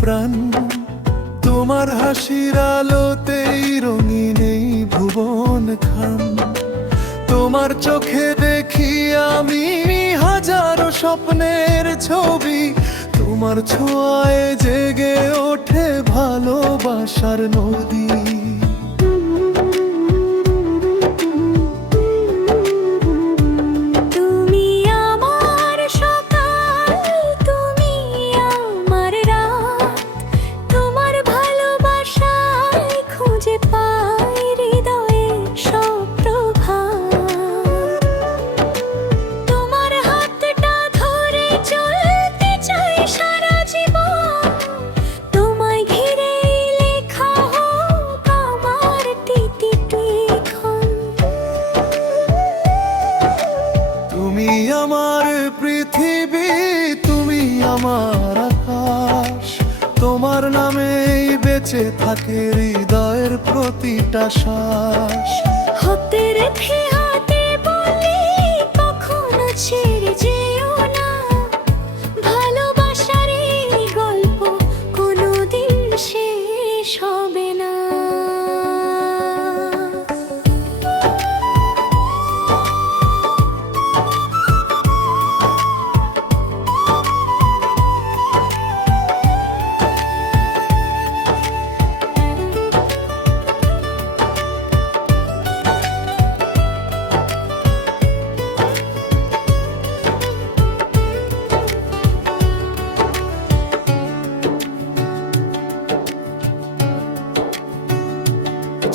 প্রাণ, তোমার হাসির আলোতেই রঙিন এই ভুবন খান। তোমার চোখে দেখি আমি হাজারো স্বপ্নের ছবি, তোমার ছোঁয়ায় জেগে ওঠে ভালোবাসার নদী। তুমি আমার পৃথিবী, তুমি আমার আকাশ, তোমার নামেই বেঁচে থাকে হৃদয়ের প্রতিটা শ্বাস। হাতে রেখে হাতে বলি কখনো ছেড়ে যেও না, ভালোবাসার এই গল্প কোনোদিন শেষ হবে না।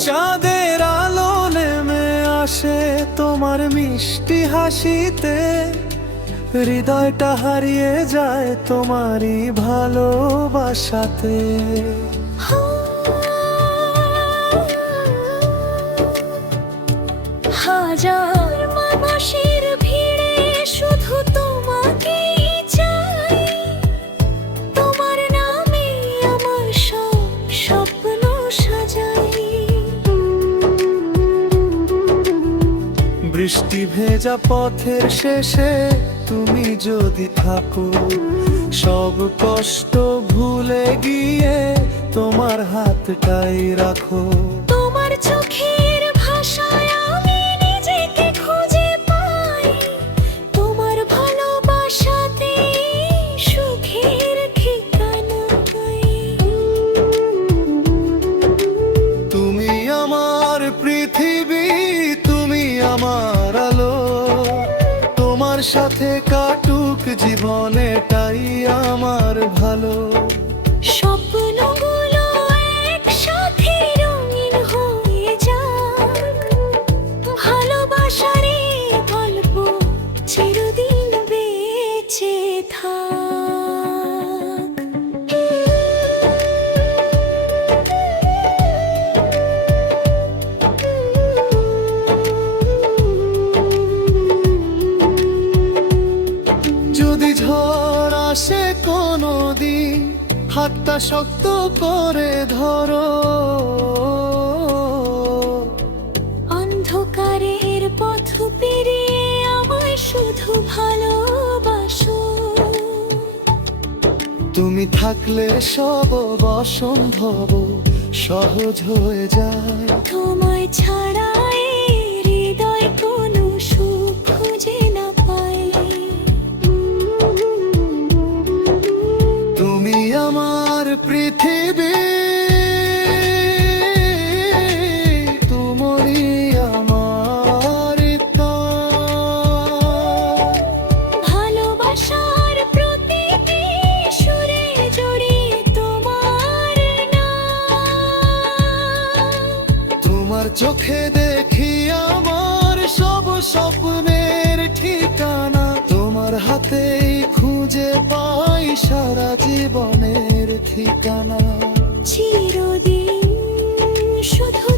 চাঁদের আলো নেমে আসে তোমার মিষ্টি হাসিতে, হৃদয়টা হারিয়ে যায় তোমারই ভালোবাসাতে। হাজার মানুষের ভিড়ে শুধু তোমাকেই চাই, তোমার নামে আমার সব স্বপ্ন সাজাই। বৃষ্টি ভেজা পথের শেষে তুমি যদি থাকো, সব কষ্ট ভুলে গিয়ে তোমার হাতটাই রাখো। তোমার চোখের ভাষায় আমি নিজেকে খুঁজে পাই, তোমার ভালোবাসাতে সুখের ঠিকানা পাই। তুমি আমার পৃথিবী, তুমি আমার আলো, তোমার সাথে কাটুক জীবন এটাই আমার ভালো। স্বপ্নগুলো একসাথে রঙিন হয়ে যাক, ভালোবাসার এই গল্প চিরদিন বেঁচে থাক। যদি ঝড় আসে কোনো দিন, হাতটা শক্ত করে ধরো। অন্ধকারের পথ পেরিয়ে আমায় শুধু ভালোবাসো। তুমি থাকলে সব অসম্ভব সহজ হয়ে যায়। তোমায় ছাড়া এই হৃদয় কোনো সুখ খুঁজে না পায়। তুমি আমার পৃথিবী, তুমরি আমার প্রাণ। ভালোবাসার প্রতিটি সুরে জড়িয়ে তোমার নাম। তোমার চোখে দেখি আমার সব স্বপ্নের ঠিকানা, তোমার হাতেই খুঁজে পাই সারা জীবনের ঠিকানা। চিরদিন শুধু